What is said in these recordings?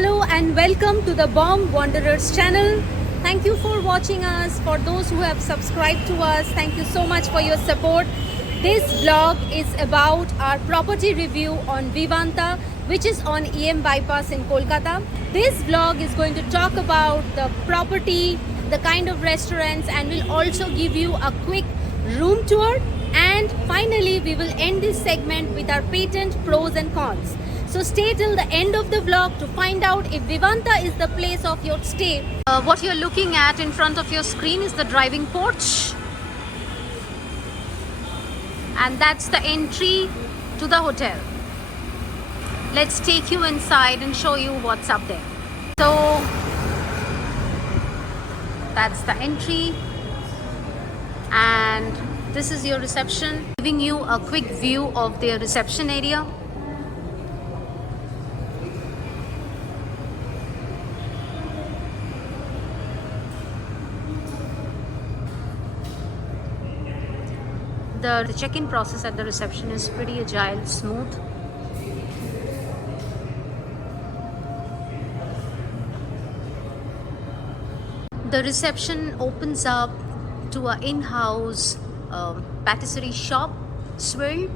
Hello and welcome to the Bomb Wanderers channel. Thank you for watching us. For those who have subscribed to us, thank you so much for your support. This vlog is about our property review on Vivanta, which is on EM Bypass in Kolkata. This vlog is going to talk about the property, the kind of restaurants, and will also give you a quick room tour. And finally, we will end this segment with our patent pros and cons. So stay till the end of the vlog to find out if Vivanta is the place of your stay. What you're looking at in front of your screen is the driving porch. And that's the entry to the hotel. Let's take you inside and show you what's up there. So that's the entry. And this is your reception. Giving you a quick view of their reception area. The check-in process at the reception is pretty agile, smooth. The reception opens up to an in-house patisserie shop, Swirl,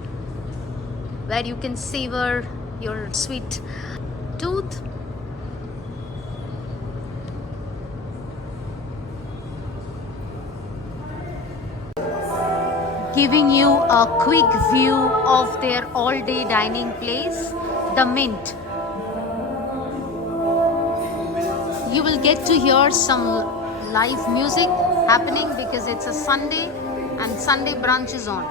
where you can savor your sweet tooth. Giving you a quick view of their all-day dining place, the Mint. You will get to hear some live music happening because it's a Sunday and Sunday brunch is on.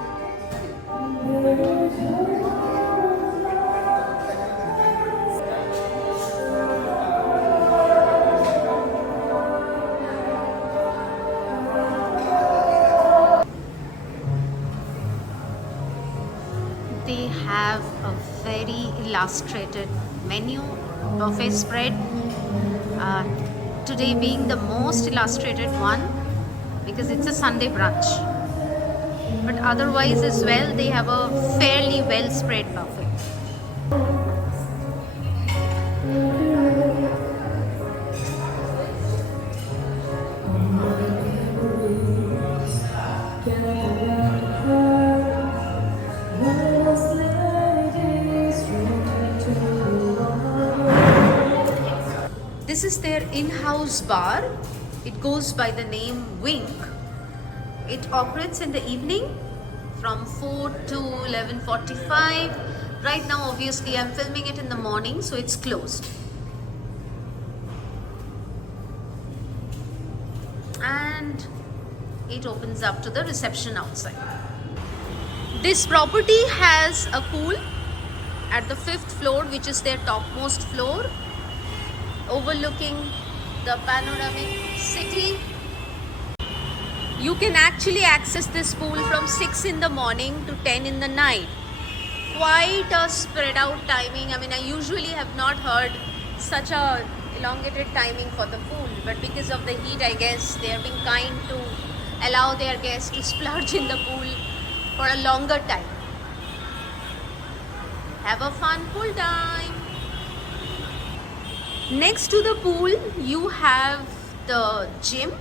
They have a very illustrated menu, buffet spread. Today being the most illustrated one because it's a Sunday brunch. But otherwise as well, they have a fairly well spread buffet. This is their in-house bar. It goes by the name Wink. It operates in the evening from 4 to 11:45. Right now, obviously, I'm filming it in the morning, so it's closed. And it opens up to the reception outside. This property has a pool at the 5th floor, which is their topmost floor, overlooking the panoramic city. You can actually access this pool from 6 in the morning to 10 in the night. Quite a spread out timing. I mean, I usually have not heard such a elongated timing for the pool, but because of the heat, I guess they are being kind to allow their guests to splurge in the pool for a longer time. Have a fun pool time. Next to the pool, you have the gym,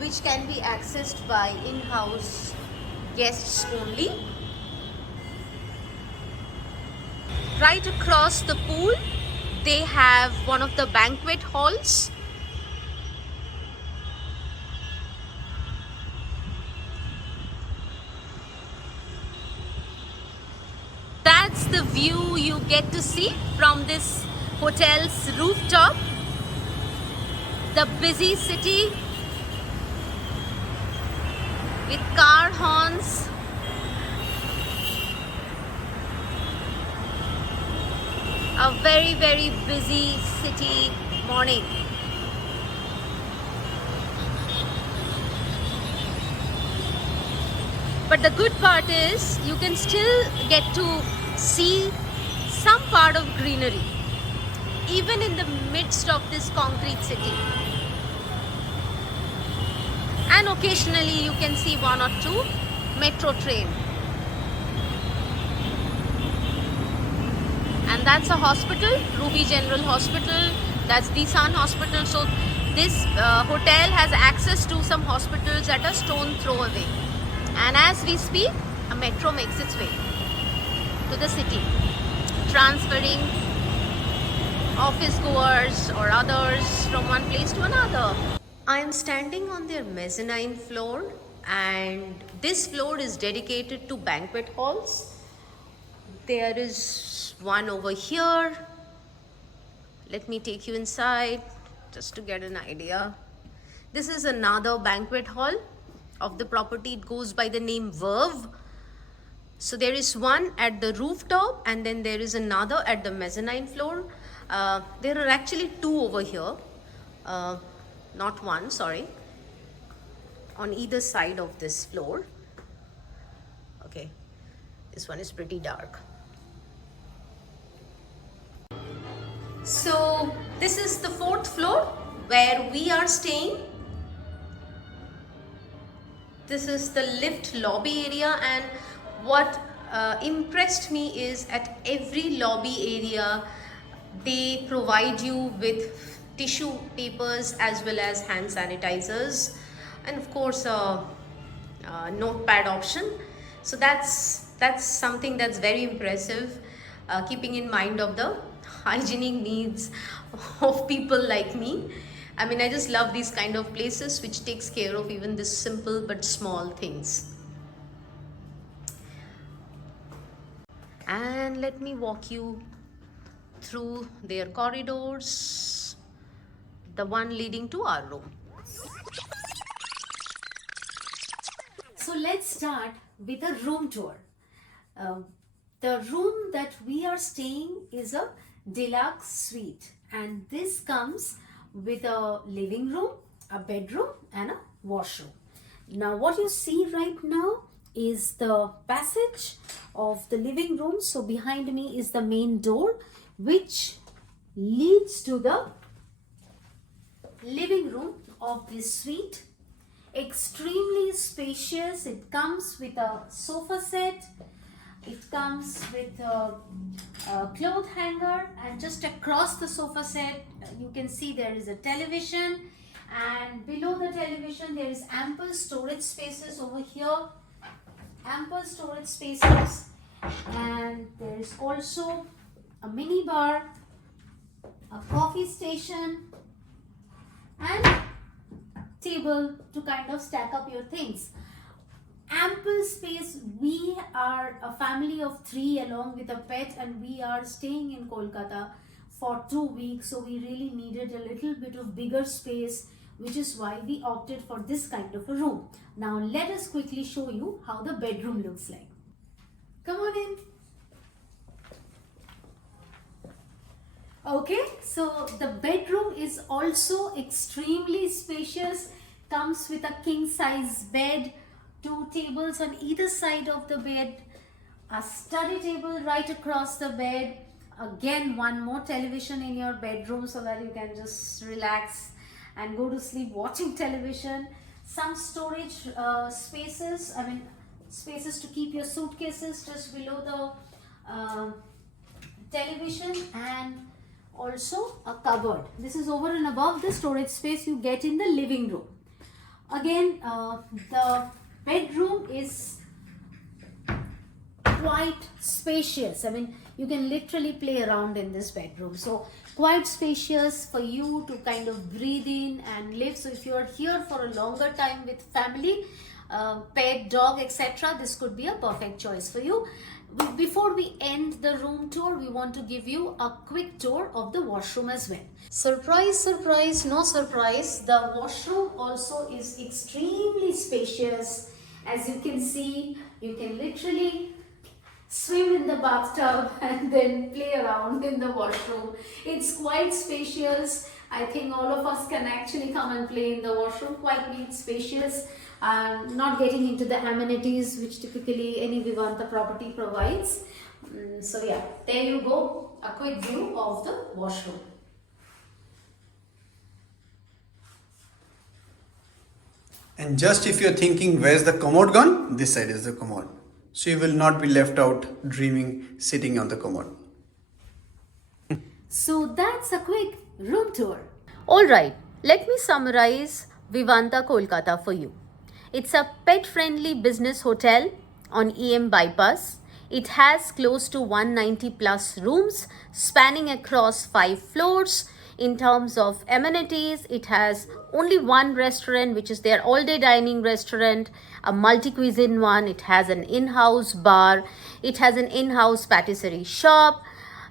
which can be accessed by in-house guests only. Right across the pool, they have one of the banquet halls. That's the view you get to see from this hotel's rooftop. The busy city with car horns. A very, very busy city morning. But the good part is you can still get to see some part of greenery even in the midst of this concrete city. And occasionally you can see one or two metro train. and that's a hospital, Ruby General Hospital. That's Disan Hospital. So this hotel has access to some hospitals at a stone throw away. And as we speak, a metro makes its way to the city, transferring office goers or others from one place to another. I am standing on their mezzanine floor, and this floor is dedicated to banquet halls. There is one over here. Let me take you inside just to get an idea. This is another banquet hall of the property. It goes by the name Verve. So there is one at the rooftop, and then there is another at the mezzanine floor. There are actually two over here, not one, sorry, on either side of this floor. Okay, this one is pretty dark. So this is the fourth floor where we are staying. This is the lift lobby area, and what impressed me is at every lobby area they provide you with tissue papers as well as hand sanitizers, and of course a notepad option. So that's something that's very impressive, keeping in mind of the hygienic needs of people like me. I mean, I just love these kind of places which takes care of even this simple but small things. And let me walk you through their corridors, the one leading to our room. So let's start with a room tour. The room that we are staying is a deluxe suite, and this comes with a living room, a bedroom and a washroom. Now what you see right now is the passage of the living room. So behind me is the main door which leads to the living room of this suite. Extremely spacious. It comes with a sofa set. It comes with a cloth hanger, and just across the sofa set you can see there is a television, and below the television there is ample storage spaces over here, ample storage spaces, and there is also a mini bar, a coffee station, and table to kind of stack up your things. Ample space. We are a family of 3 along with a pet, and we are staying in Kolkata for 2 weeks, so we really needed a little bit of bigger space, which is why we opted for this kind of a room. Now let us quickly show you how the bedroom looks like. Come on in. Okay, so the bedroom is also extremely spacious. Comes with a king size bed, 2 tables on either side of the bed, a study table right across the bed, again one more television in your bedroom so that you can just relax and go to sleep watching television, some storage spaces, I mean spaces to keep your suitcases just below the television, and also a cupboard. This is over and above the storage space you get in the living room. Again, the bedroom is quite spacious. I mean, you can literally play around in this bedroom. So quite spacious for you to kind of breathe in and live. So if you are here for a longer time with family, pet, dog, etc., this could be a perfect choice for you. Before we end the room tour, we want to give you a quick tour of the washroom as well. Surprise, surprise, no surprise, the washroom also is extremely spacious. As you can see, you can literally swim in the bathtub and then play around in the washroom. It's quite spacious. I think all of us can actually come and play in the washroom. Quite neat, spacious. Not getting into the amenities which typically any Vivanta property provides. So yeah, there you go, a quick view of the washroom. And just if you're thinking where's the commode gone, this side is the commode. So you will not be left out dreaming sitting on the commode. So that's a quick room tour. Alright, let me summarize Vivanta Kolkata for you. It's a pet-friendly business hotel on EM Bypass. It has close to 190 plus rooms spanning across 5 floors. In terms of amenities, it has only one restaurant, which is their all-day dining restaurant, a multi-cuisine one. It has an in-house bar. It has an in-house patisserie shop.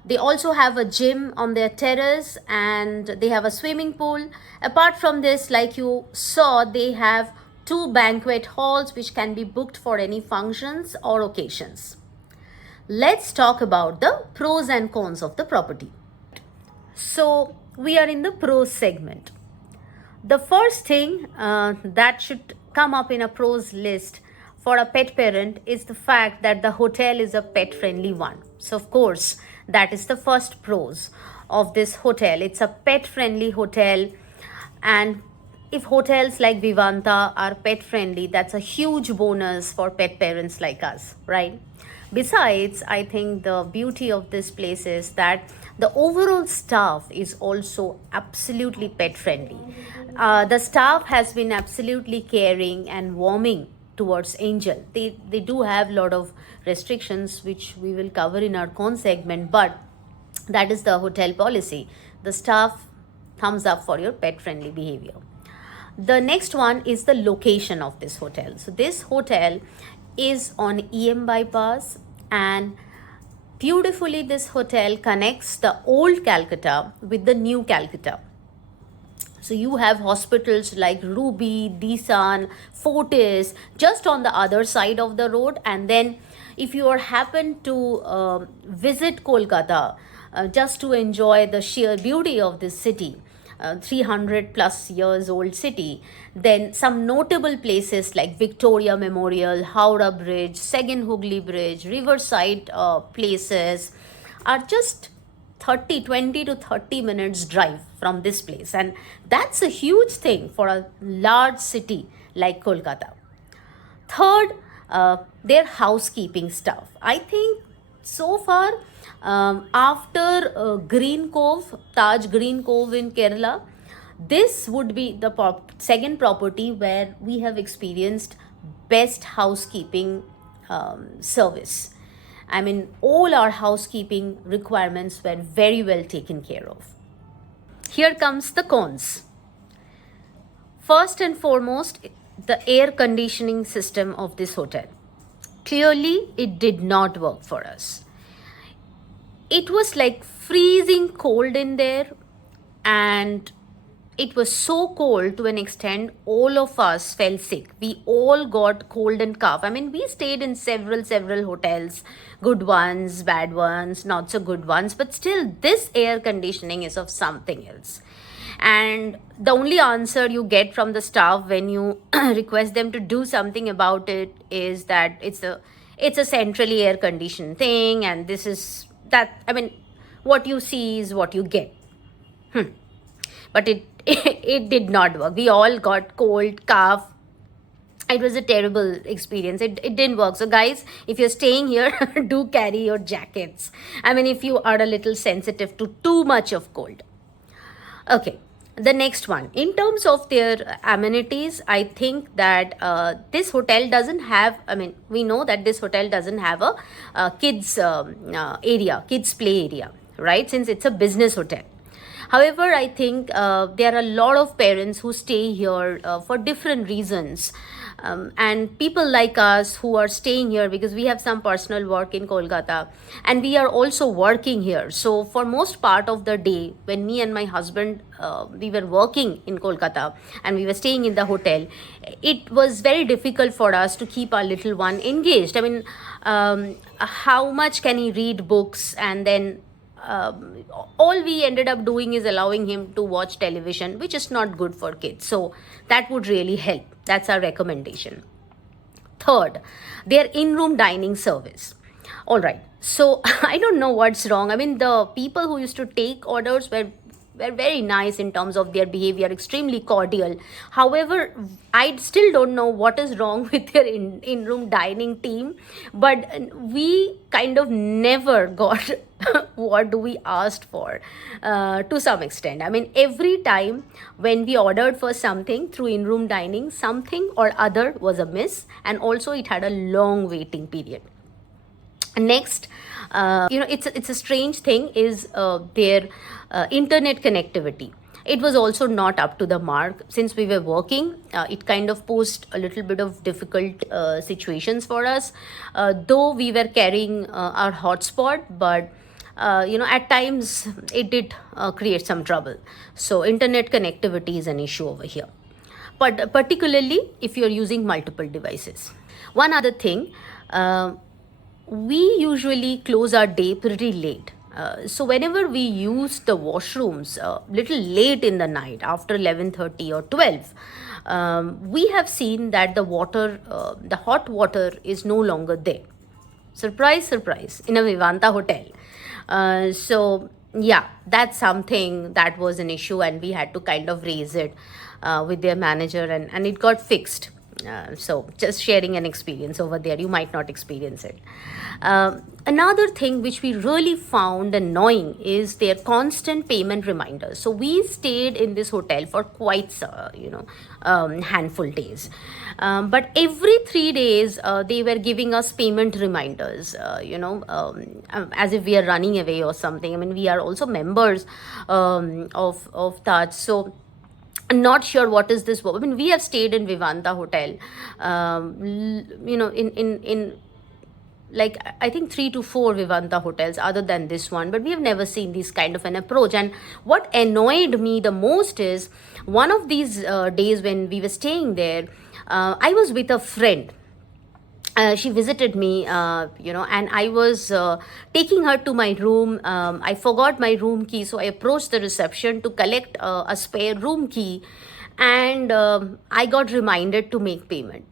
They also have a gym on their terrace and they have a swimming pool. Apart from this, like you saw, they have 2 banquet halls which can be booked for any functions or occasions. Let's talk about the pros and cons of the property. So we are in the pros segment. The first thing that should come up in a pros list for a pet parent is the fact that the hotel is a pet friendly one. So of course, that is the first pros of this hotel. It's a pet friendly hotel, and if hotels like Vivanta are pet friendly, that's a huge bonus for pet parents like us, right? Besides, I think the beauty of this place is that the overall staff is also absolutely pet friendly. The staff has been absolutely caring and warming towards Angel. They do have a lot of restrictions which we will cover in our con segment, but that is the hotel policy. The staff thumbs up for your pet friendly behavior. The next one is the location of this hotel. So this hotel is on EM Bypass, and beautifully this hotel connects the old Calcutta with the new Calcutta. So you have hospitals like Ruby, Disan, Fortis just on the other side of the road. And then if you are happen to visit Kolkata just to enjoy the sheer beauty of this city, 300 plus years old city, then some notable places like Victoria Memorial, Howrah Bridge, Second Hooghly Bridge, Riverside places are just 20 to 30 minutes drive from this place, and that's a huge thing for a large city like Kolkata. Third, their housekeeping staff. I think so far, after Green Cove, Taj Green Cove in Kerala, this would be the second property where we have experienced best housekeeping service. I mean, all our housekeeping requirements were very well taken care of. Here comes the cons. First and foremost, the air conditioning system of this hotel. Clearly, it did not work for us. It was like freezing cold in there, and it was so cold to an extent all of us fell sick. We all got cold and cough. I mean, we stayed in several hotels, good ones, bad ones, not so good ones, but still this air conditioning is of something else. And the only answer you get from the staff when you request them to do something about it is that it's a centrally air conditioned thing, and this is that. I mean, what you see is what you get. But it did not work. We all got cold, cough. It was a terrible experience. It didn't work. So guys, if you're staying here, do carry your jackets. I mean, if you are a little sensitive to too much of cold. Okay, the next one. In terms of their amenities, I think that this hotel doesn't have, I mean, we know that this hotel doesn't have a kids area, kids play area, right? Since it's a business hotel. However, I think there are a lot of parents who stay here for different reasons. And people like us who are staying here because we have some personal work in Kolkata and we are also working here. So for most part of the day, when me and my husband, we were working in Kolkata and we were staying in the hotel, it was very difficult for us to keep our little one engaged. I mean, how much can he read books? And then all we ended up doing is allowing him to watch television, which is not good for kids. So that would really help. That's our recommendation. Third, their in-room dining service. All right. So I don't know what's wrong. I mean, the people who used to take orders were very nice in terms of their behavior, extremely cordial. However, I still don't know what is wrong with their in-room dining team, but we kind of never got what we asked for to some extent. I mean, every time when we ordered for something through in-room dining, something or other was amiss, and also it had a long waiting period. Next, it's a strange thing is their internet connectivity. It was also not up to the mark. Since we were working, it kind of posed a little bit of difficult situations for us, though we were carrying our hotspot, but at times it did create some trouble. So internet connectivity is an issue over here, but particularly if you're using multiple devices. One other thing, we usually close our day pretty late. So whenever we use the washrooms little late in the night after 11:30 or 12, we have seen that the hot water is no longer there. Surprise, surprise, in a Vivanta hotel. So yeah, that's something that was an issue, and we had to kind of raise it with their manager, and it got fixed. So just sharing an experience over there, you might not experience it. Another thing which we really found annoying is their constant payment reminders. So we stayed in this hotel for quite handful days, but every 3 days they were giving us payment reminders, as if we are running away or something. I mean, we are also members of Taj, so I'm not sure what is this. I mean, we have stayed in Vivanta hotel, in like I think 3 to 4 Vivanta hotels other than this one, but we have never seen this kind of an approach. And what annoyed me the most is one of these days when we were staying there, I was with a friend. She visited me, and I was taking her to my room. I forgot my room key, so I approached the reception to collect a spare room key, and I got reminded to make payment.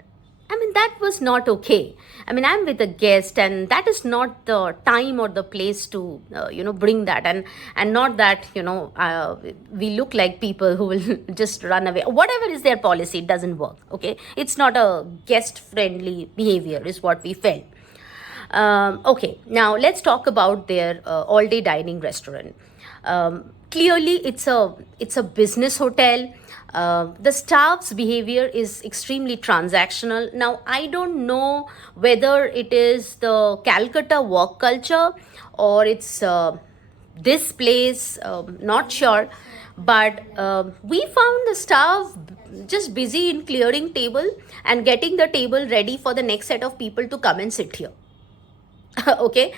I mean, that was not okay. I mean, I'm with a guest, and that is not the time or the place to, bring that. And not that, we look like people who will just run away. Whatever is their policy, it doesn't work, okay? It's not a guest-friendly behavior is what we felt. Okay, now let's talk about their all-day dining restaurant. Clearly, it's a business hotel. The staff's behavior is extremely transactional. Now, I don't know whether it is the Calcutta work culture or it's this place, not sure. But we found the staff just busy in clearing table and getting the table ready for the next set of people to come and sit here. Okay,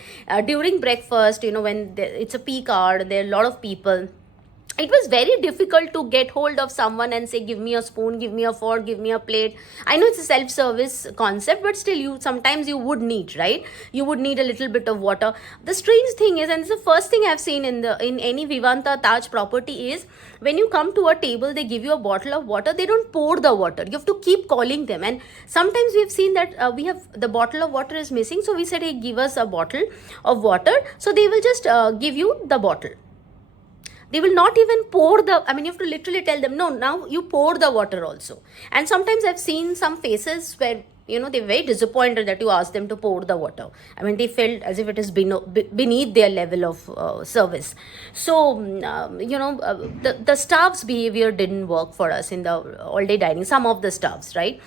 during breakfast, when it's a peak hour, there are a lot of people. It was very difficult to get hold of someone and say, give me a spoon, give me a fork, give me a plate. I know it's a self-service concept, but still sometimes you would need, right? You would need a little bit of water. The strange thing is, and it's the first thing I've seen in any Vivanta Taj property, is when you come to a table, they give you a bottle of water. They don't pour the water. You have to keep calling them. And sometimes we've seen that the bottle of water is missing. So we said, hey, give us a bottle of water. So they will just give you the bottle. They will not even pour you have to literally tell them, no, now you pour the water also. And sometimes I've seen some faces where, they're very disappointed that you asked them to pour the water. I mean, they felt as if it is beneath their level of service. So, the staff's behavior didn't work for us in the all-day dining. Some of the staffs, right?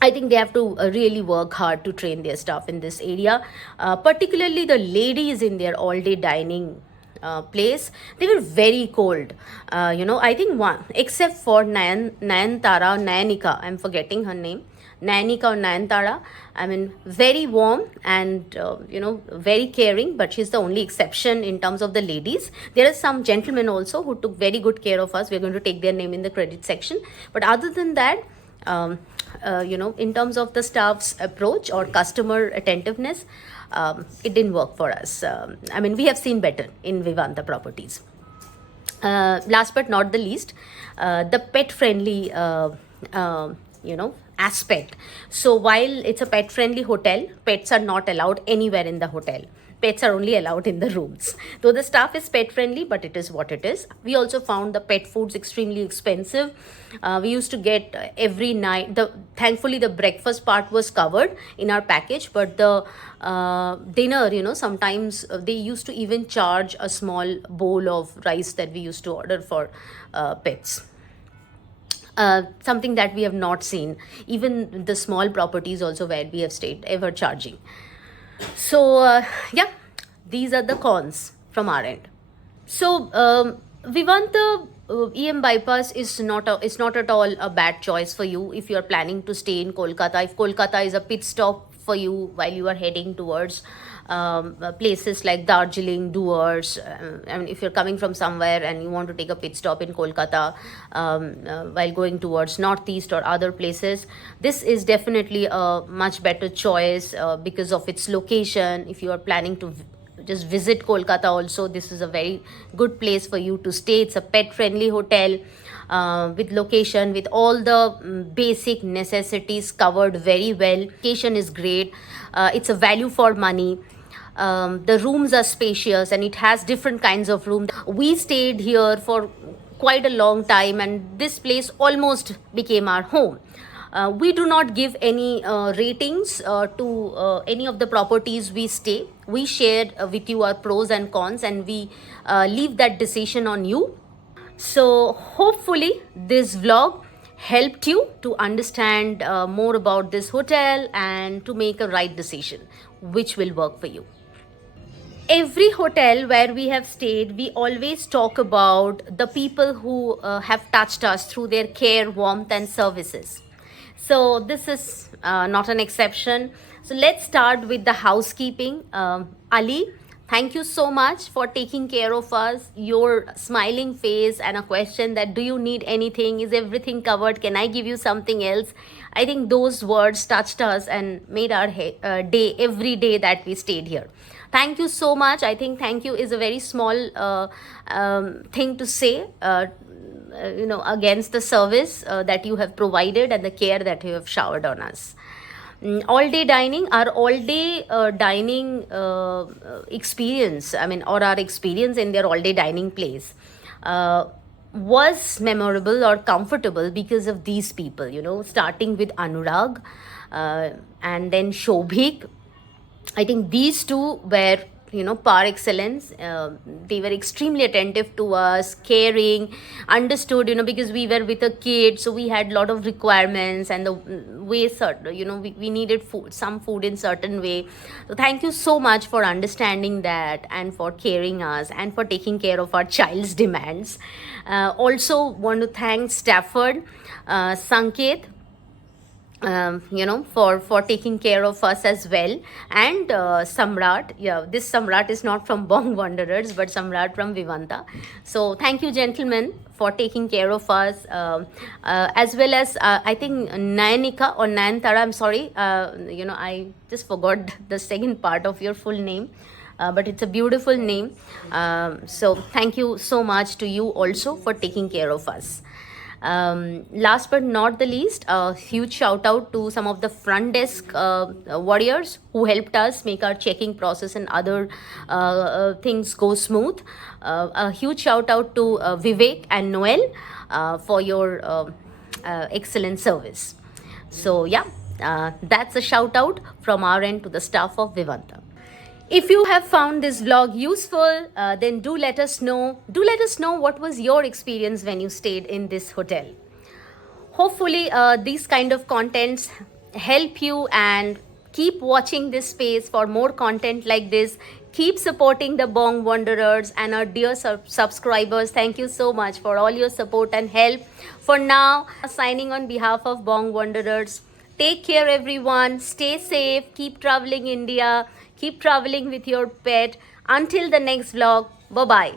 I think they have to really work hard to train their staff in this area, particularly the ladies in their all-day dining place. They were very cold. I think one, except for Nayanika, I'm forgetting her name, Nayanika or Nayantara. I mean, very warm and, very caring, but she's the only exception in terms of the ladies. There are some gentlemen also who took very good care of us. We're going to take their name in the credit section. But other than that, in terms of the staff's approach or customer attentiveness, it didn't work for us. We have seen better in Vivanta properties. Last but not the least, the pet-friendly, aspect. So while it's a pet-friendly hotel, pets are not allowed anywhere in the hotel. pets are only allowed in the rooms. Though the staff is pet friendly, but it is what it is. We also found the pet foods extremely expensive. We used to get every night. Thankfully the breakfast part was covered in our package, but the dinner, you know, sometimes they used to even charge a small bowl of rice that we used to order for pets. Something that we have not seen, even the small properties also where we have stayed, ever charging. So yeah, these are the cons from our end. So Vivanta EM bypass is not at all a bad choice for you if you are planning to stay in Kolkata. If Kolkata is a pit stop for you while you are heading towards places like Darjeeling, Duars. I mean, if you're coming from somewhere and you want to take a pit stop in Kolkata while going towards northeast or other places, this is definitely a much better choice because of its location. If you are planning to just visit Kolkata also, this is a very good place for you to stay. It's a pet friendly hotel with location, with all the basic necessities covered very well. Location is great. It's a value for money. The rooms are spacious and it has different kinds of rooms. We stayed here for quite a long time and this place almost became our home. We do not give any ratings to any of the properties we stay. We shared with you our pros and cons and we leave that decision on you. So hopefully this vlog helped you to understand more about this hotel and to make a right decision which will work for you. Every hotel where we have stayed, we always talk about the people who have touched us through their care, warmth and services. So this is not an exception. So let's start with the housekeeping. Ali, thank you so much for taking care of us. Your smiling face and a question that do you need anything? Is everything covered? Can I give you something else? I think those words touched us and made our day every day that we stayed here. Thank you so much. I think thank you is a very small thing to say. Against the service that you have provided and the care that you have showered on us. All day dining, our all day dining experience, or our experience in their all day dining place was memorable or comfortable because of these people, starting with Anurag and then Shobhik. I think these two were par excellence. They were extremely attentive to us, caring, understood, because we were with a kid, so we had a lot of requirements and the way, we needed some food in certain way. So thank you so much for understanding that and for caring us and for taking care of our child's demands. Also want to thank Stafford, Sanket, for taking care of us as well, and Samrat. Yeah, this Samrat is not from Bong Wanderers but Samrat from Vivanta. So thank you gentlemen for taking care of us, as well as I think Nayanika or Nayantara, I'm sorry, I just forgot the second part of your full name. But it's a beautiful name. So thank you so much to you also for taking care of us. Last but not the least, a huge shout out to some of the front desk warriors who helped us make our checking process and other things go smooth. A huge shout out to Vivek and Noel for your excellent service. So yeah, that's a shout out from our end to the staff of Vivanta. If you have found this vlog useful, then do let us know. Do let us know what was your experience when you stayed in this hotel. Hopefully, these kind of contents help you, and keep watching this space for more content like this. Keep supporting the Bong Wanderers and our dear subscribers. Thank you so much for all your support and help. For now, signing on behalf of Bong Wanderers. Take care everyone. Stay safe. Keep traveling India. Keep traveling with your pet. Until the next vlog. Bye-bye.